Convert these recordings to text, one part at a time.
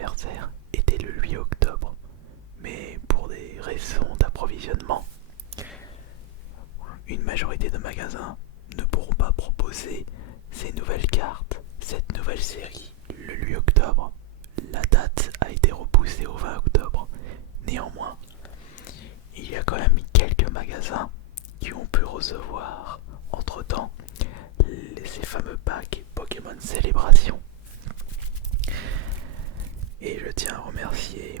anniversaire était le 8 octobre, mais pour des raisons d'approvisionnement, une majorité de magasins ne pourront pas proposer ces nouvelles cartes, cette nouvelle série, le 8 octobre. La date a été repoussée au 20 octobre. Néanmoins, il y a quand même quelques magasins qui ont pu recevoir entre-temps ces fameux packs Pokémon Célébration. Et je tiens à remercier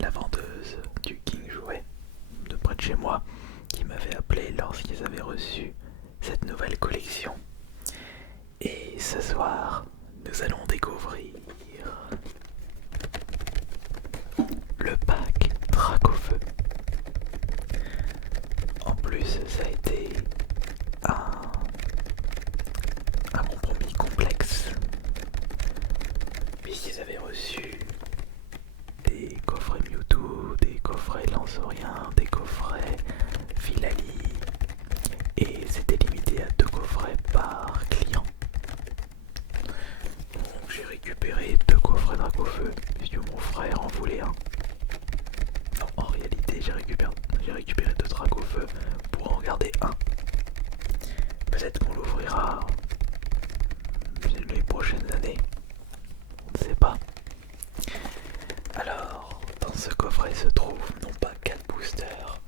la vendeuse du King Jouet de près de chez moi qui m'avait appelé lorsqu'ils avaient reçu cette nouvelle collection. Et ce soir, nous allons découvrir le pack Dracofeu. En plus, ça a été un compromis complexe, puisqu'ils avaient reçu des coffrets Mewtwo, des coffrets Lanceurien, des coffrets Filali, et c'était limité à 2 coffrets par client. Donc j'ai récupéré 2 coffrets Dracofeu, puisque mon frère en voulait un. Non, en réalité j'ai récupéré 2 Dracofeu pour en garder un. Peut-être qu'on l'ouvrira les prochaines années, on ne sait pas. Alors, dans ce coffret se trouvent non pas 4 boosters,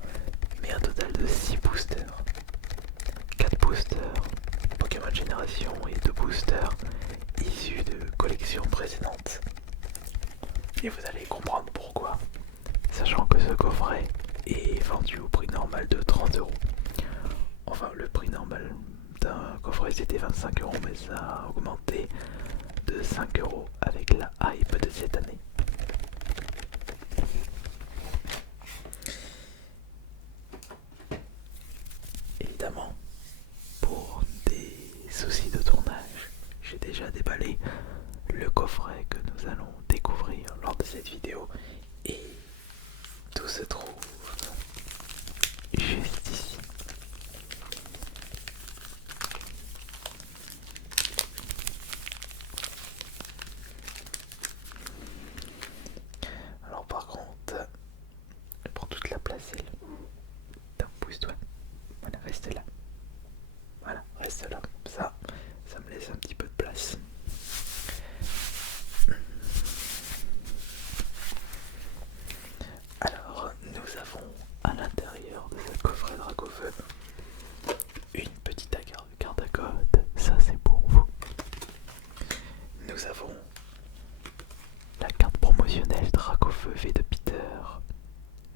mais un total de 6 boosters. 4 boosters Pokémon Génération et 2 boosters issus de collections précédentes. Et vous allez comprendre pourquoi, sachant que ce coffret est vendu au prix normal de 30€. Enfin, le prix normal d'un coffret c'était 25€, mais ça a augmenté de 5€ avec la hype de cette année. Évidemment, pour des soucis de tournage, j'ai déjà déballé le coffret que nous allons découvrir lors de cette vidéo, et tout se trouve juste ici. Alors par contre, pour toute la place, pousse-toi. Voilà, reste là. Voilà, reste là. Ça me laisse un petit peu de place. Alors, nous avons à l'intérieur de ce coffret Dracofeu une petite carte à code. Ça, c'est pour vous. Nous avons la carte promotionnelle Dracofeu V de Peter,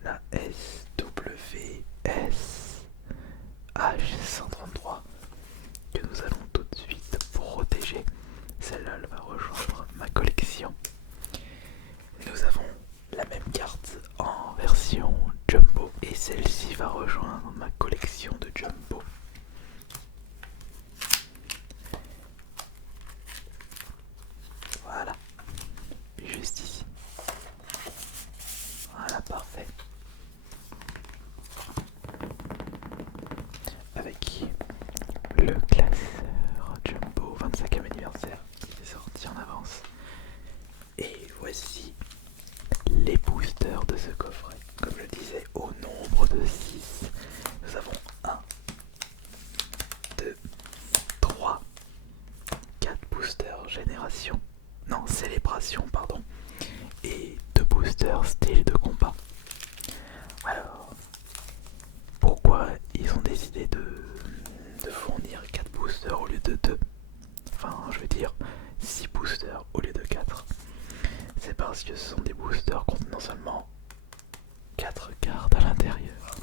la SWS-H133 que nous allons tout de suite protéger. Celle-là, elle va rejoindre ma collection. Nous avons la même carte en version Jumbo et celle-ci va rejoindre ma collection de Jumbo. Voilà, juste ici. Voilà, parfait. Avec le classeur Jumbo 25e anniversaire qui est sorti en avance. Et voici les boosters de ce coffret. Comme je disais, au nombre de 6, nous avons 1, 2, 3, 4 boosters génération. Non, célébration, pardon. Et 2 boosters style de combat. Alors, pourquoi ils ont décidé de fournir 4 boosters au lieu de 2? Enfin, je veux dire 6 boosters au lieu de 4. C'est parce que ce sont des boosters contenant seulement 4 cartes à l'intérieur.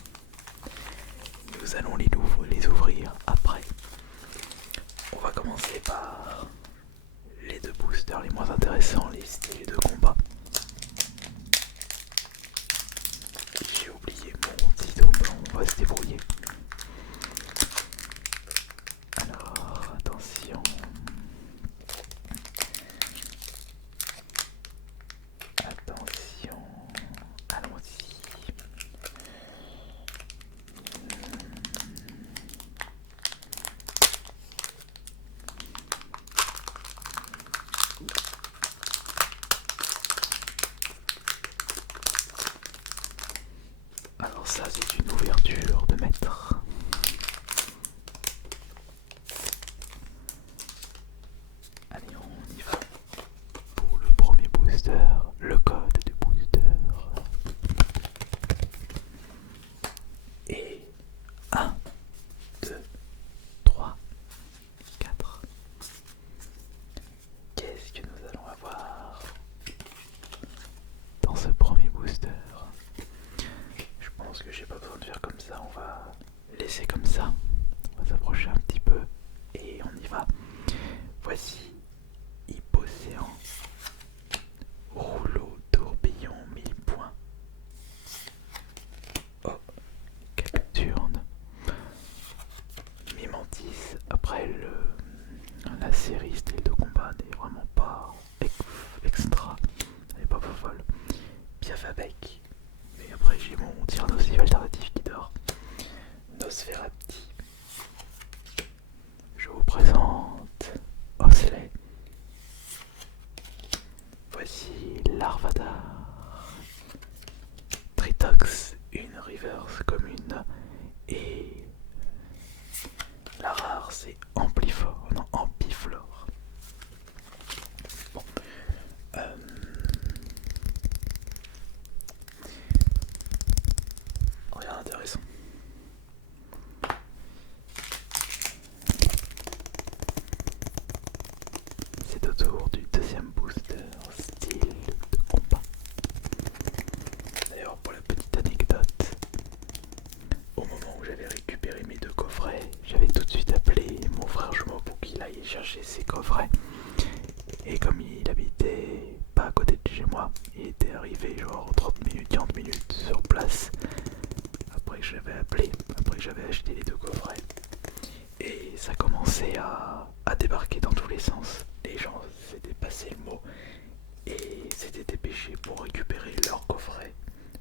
Nous allons les ouvrir après. On va commencer par les 2 boosters les moins intéressants, les styles de combat. J'ai oublié mon stylo, on va se débrouiller. Alors, attention. Attention. Allons-y. Larvadar, Tritox, une reverse commune, et la rare c'est Ampliflore, non Ampiflore. Bon, rien d'intéressant. C'est au tour du deuxième booster, style de combat. D'ailleurs, pour la petite anecdote, au moment où j'avais récupéré mes deux coffrets, j'avais tout de suite appelé mon frère jumeau pour qu'il aille chercher ses coffrets. Et comme il habitait pas à côté de chez moi, il était arrivé genre 30 minutes, 40 minutes sur place après que j'avais appelé, après que j'avais acheté les deux coffrets. Et ça commençait à débarquer dans tous les sens. Les gens s'étaient passé le mot et s'étaient dépêchés pour récupérer leur coffret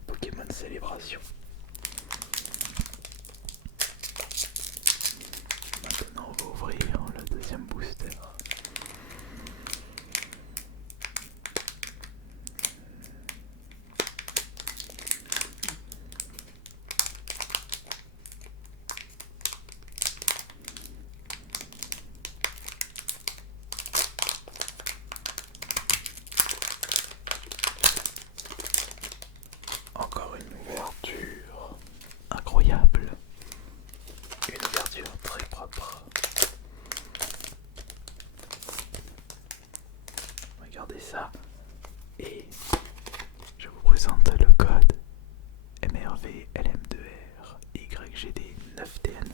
Pokémon Célébration. Maintenant on va ouvrir le deuxième booster. Encore une ouverture incroyable, une ouverture très propre. Regardez ça et je vous présente le code MRVLM2R YGD9TN.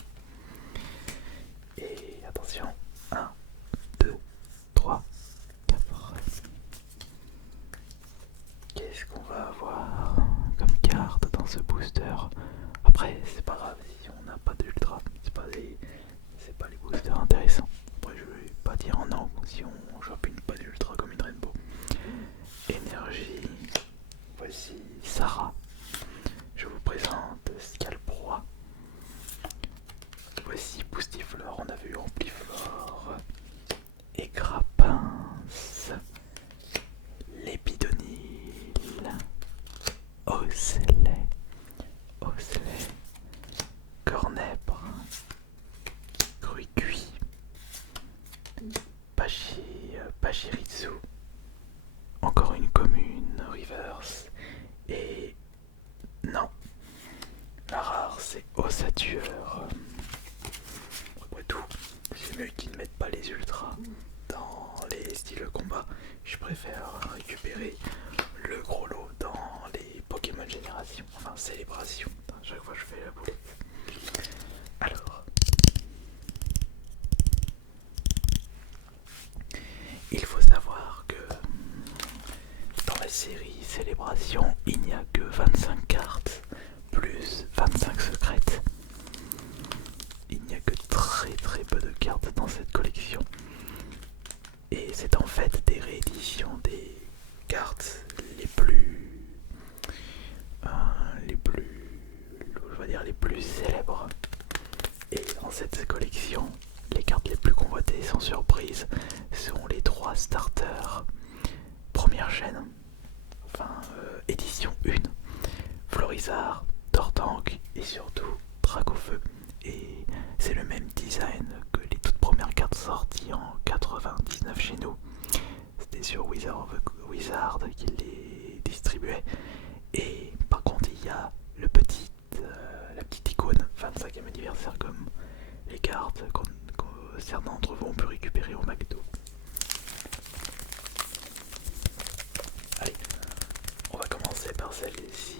Et attention, 1, 2, 3, 4. Qu'est-ce qu'on va avoir comme carte dans ce booster? Après, c'est pas grave si on n'a pas d'ultra, c'est pas les boosters intéressants. Après, je vais pas dire en non si on chope une pas d'ultra comme une rainbow. Énergie, voici Sarah. Je vous présente Scalproie. Voici Boostiflore, on a vu Ampliflore et Grapince, Lépidonil, Ocelet, Cornèbre, Gruicui, Pachirisu, encore une commune, Reverse, et non, la rare c'est Ossatueur. Après tout, c'est mieux qu'ils ne mettent pas les ultras dans les styles de combat. Je préfère récupérer le gros lot dans les Pokémon Génération, enfin Célébration. À chaque fois je fais la boulette. Alors, il faut savoir que dans la série Célébration, il n'y a que 25 cartes plus 25 secrètes. Il n'y a que très peu de cartes dans cette collection. Et c'est en fait des rééditions des cartes les plus je vais dire les plus célèbres. Et dans cette collection, les cartes les plus convoitées sans surprise sont les 3 starters première chaîne, enfin édition 1, Florizard, Tortank et surtout Dracofeu. Et c'est le même design que les toutes premières cartes sorties en 99 chez nous. C'était sur Wizard qui les distribuait. Et par contre il y a la petite icône 25e anniversaire comme les cartes que certains d'entre vous ont pu récupérer au McDo. Allez, on va commencer par celle-ci.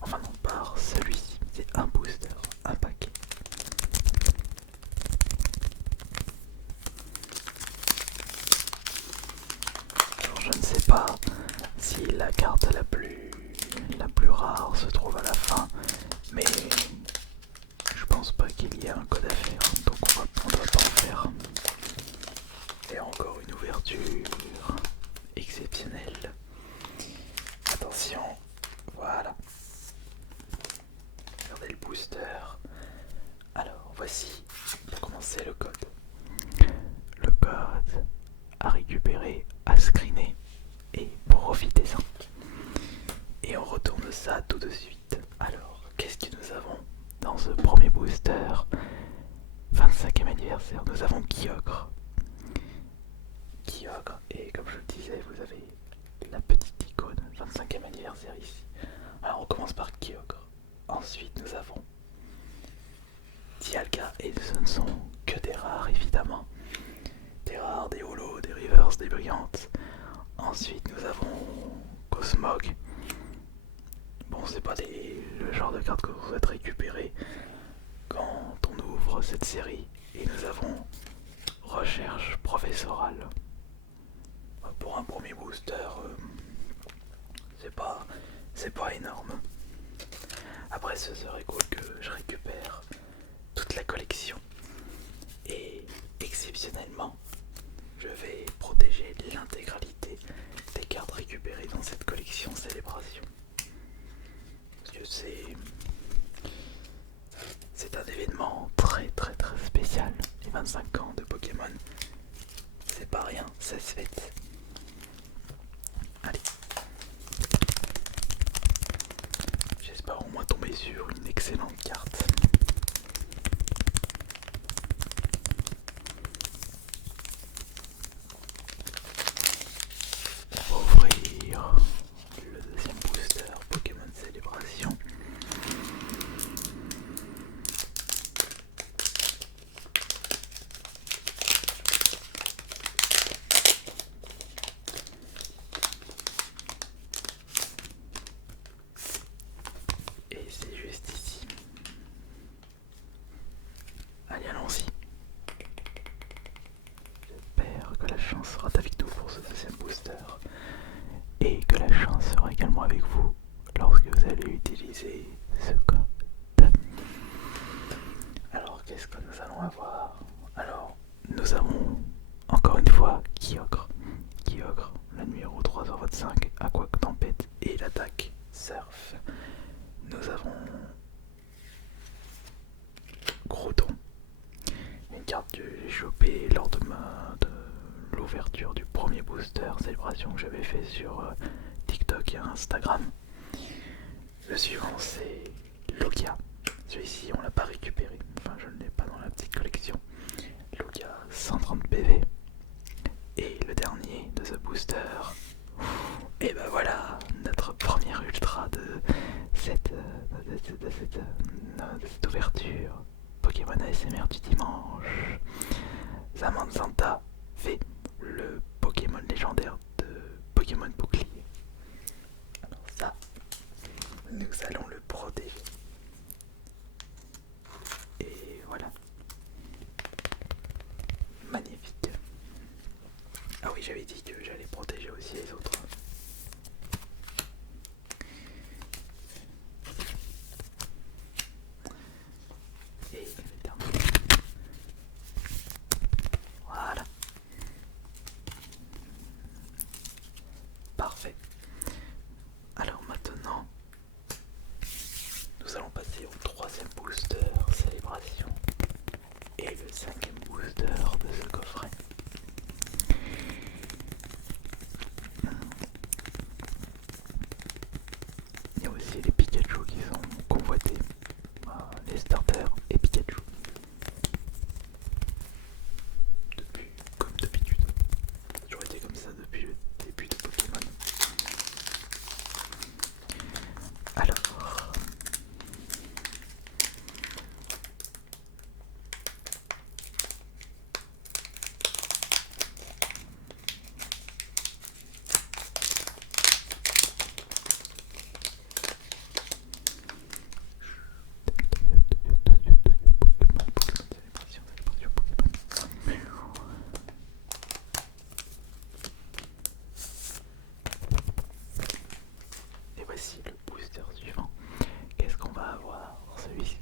Enfin non, par celui-ci. C'est un booster, un paquet. Alors je ne sais pas si la carte la plus rare se trouve à la fin, mais je pense pas qu'il y ait un code à faire, donc on ne va pas en faire. Et encore une ouverture exceptionnelle. Attention, voilà. Regardez le booster. Alors voici, pour commencer, le code. Le code à récupérer, à screener et Et ce ne sont que des rares évidemment. Des rares, des holos, des reverse, des brillantes. Ensuite nous avons Cosmog. Bon, c'est pas le genre de carte que vous souhaitez récupérer quand on ouvre cette série. Et nous avons Recherche professorale. Pour un premier booster, c'est pas énorme. Après, ce serait cool que je récupère toute la collection. Et exceptionnellement, je vais protéger l'intégralité des cartes récupérées dans cette collection Célébration. Parce que c'est un événement très très très spécial. Les 25 ans de Pokémon, c'est pas rien, ça se fête. Allez. J'espère au moins tomber sur une excellente carte. On va ouvrir le deuxième booster Pokémon Célébration. Et c'est juste ici. Allez, allons-y. J'espère que la chance sera avec nous pour ce deuxième booster. Et que la chance sera également avec vous lorsque vous allez utiliser ce code. Alors, qu'est-ce que nous allons avoir? Alors, nous avons encore une fois Kyogre. Kyogre, la numéro 325, Aqua Tempête et l'attaque Surf. Nous avons Groudon, une carte que j'ai chopée lors de l'ouverture du premier booster Célébration que j'avais fait sur TikTok et Instagram. Le suivant c'est Lugia. Celui-ci on l'a pas récupéré, enfin je ne l'ai pas dans la petite collection. Lugia 130 PV. Et le dernier de ce booster, et ben voilà, notre première ultra de cette ouverture Pokémon ASMR du dimanche. Zamazenta fait le Pokémon légendaire de Pokémon Bouclier. Alors ça, nous allons le protéger. Et voilà. Magnifique. Ah oui, j'avais dit que j'allais protéger aussi les autres. Et le dernier. Voilà. Parfait. Alors maintenant, nous allons passer au troisième booster Célébration et le cinquième booster de ce coffret. Il y a aussi les Pikachu qui sont convoités, les starters et Pikachu. Comme d'habitude, ça a toujours été comme ça depuis le début de Pokémon. Alors, et voici le booster suivant. Qu'est-ce qu'on va avoir celui-ci?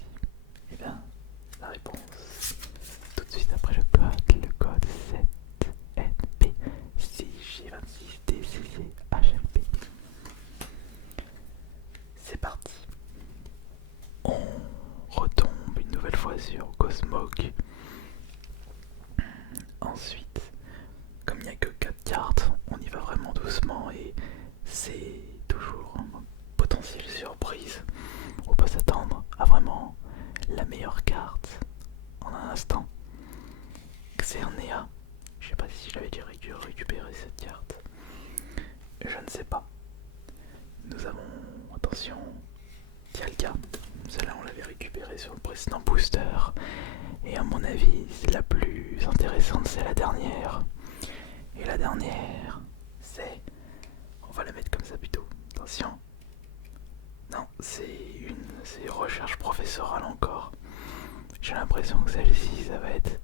Eh bien, la réponse tout de suite après le code 7NP6G26DCCHLP. C'est parti. On retombe une nouvelle fois sur Cosmog. Ensuite, comme il n'y a que 4 cartes, on y va vraiment doucement et c'est toujours un potentiel surprise. On peut s'attendre à vraiment la meilleure carte en un instant. Xerneas. Je sais pas si j'avais déjà récupéré cette carte. Je ne sais pas. Nous avons, attention, Dialga. Celle-là on l'avait récupérée sur le précédent booster. Et à mon avis, c'est la plus intéressante, c'est la dernière. Et la dernière, c'est... On va la mettre comme ça plutôt. Attention. Non, c'est recherche professorale encore. J'ai l'impression que celle-ci, ça va être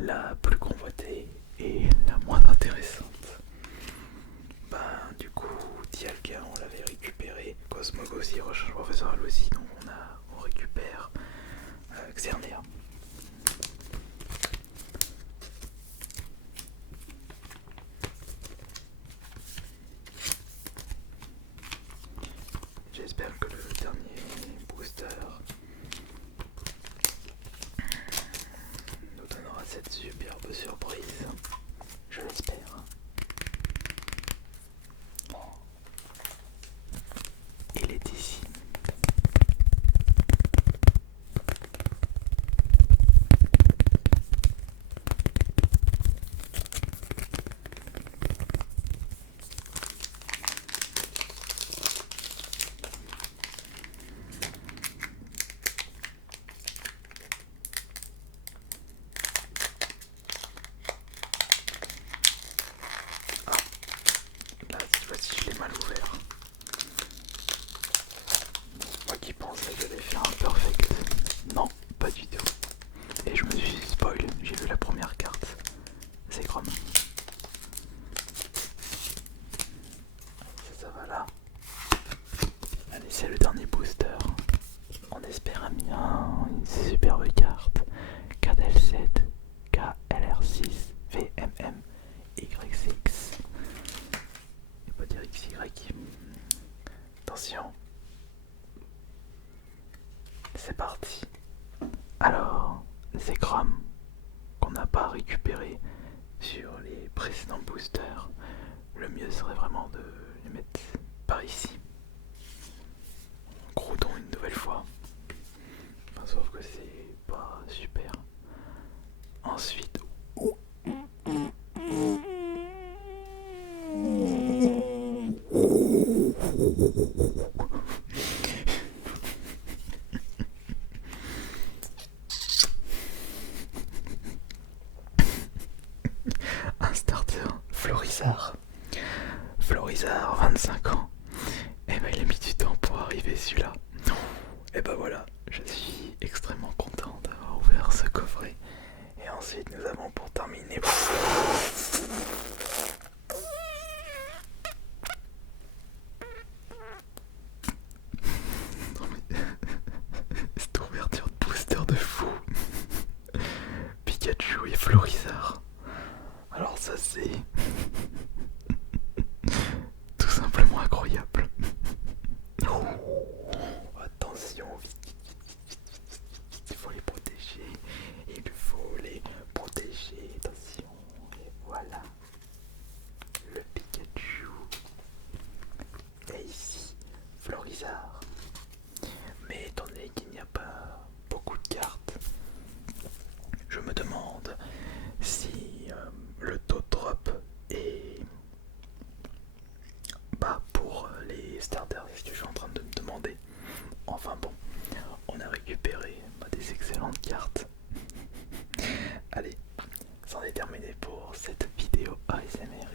la plus convoitée et la moins intéressante. Du coup, Dialga, on l'avait récupéré. Cosmog aussi, recherche professorale aussi. Donc on récupère Xerneas. J'espère que le dernier booster nous donnera cette superbe surprise. Je l'espère. Il est ici. Là, cette fois-ci, je l'ai mal ouvert. Moi qui pensais que j'allais faire un perfect. Non, pas du tout. Et je me suis spoil, j'ai vu la première carte. C'est Chrome. Ça va là. Allez, c'est le dernier booster. On espère bien une superbe carte. KDL7, KLR6, VMM, YCX. Et pas dire XY. Attention. C'est parti. Alors, c'est Chrome qu'on n'a pas récupéré sur les précédents boosters. Le mieux serait vraiment de les mettre par ici. Croutons une nouvelle fois. Enfin, sauf que c'est pas super. Ensuite, un starter Florizard. Florizard, 25 ans. Et il a mis du temps pour arriver celui-là. Et voilà, je suis extrêmement content d'avoir ouvert ce coffret. Et ensuite, nous avons pour terminer. Cette ouverture de booster de fou. Pikachu et Florizard. Alors ça c'est tout simplement incroyable. Attention, vite, il faut les protéger. Il faut les protéger. Attention. Et voilà. Le Pikachu. Et ici, Florizard. Mais étant donné qu'il n'y a pas beaucoup de cartes, je me demande si le taux drop est bas pour les starters, c'est ce que je suis en train de me demander. Enfin bon, on a récupéré des excellentes cartes. Allez, c'en est terminé pour cette vidéo ASMR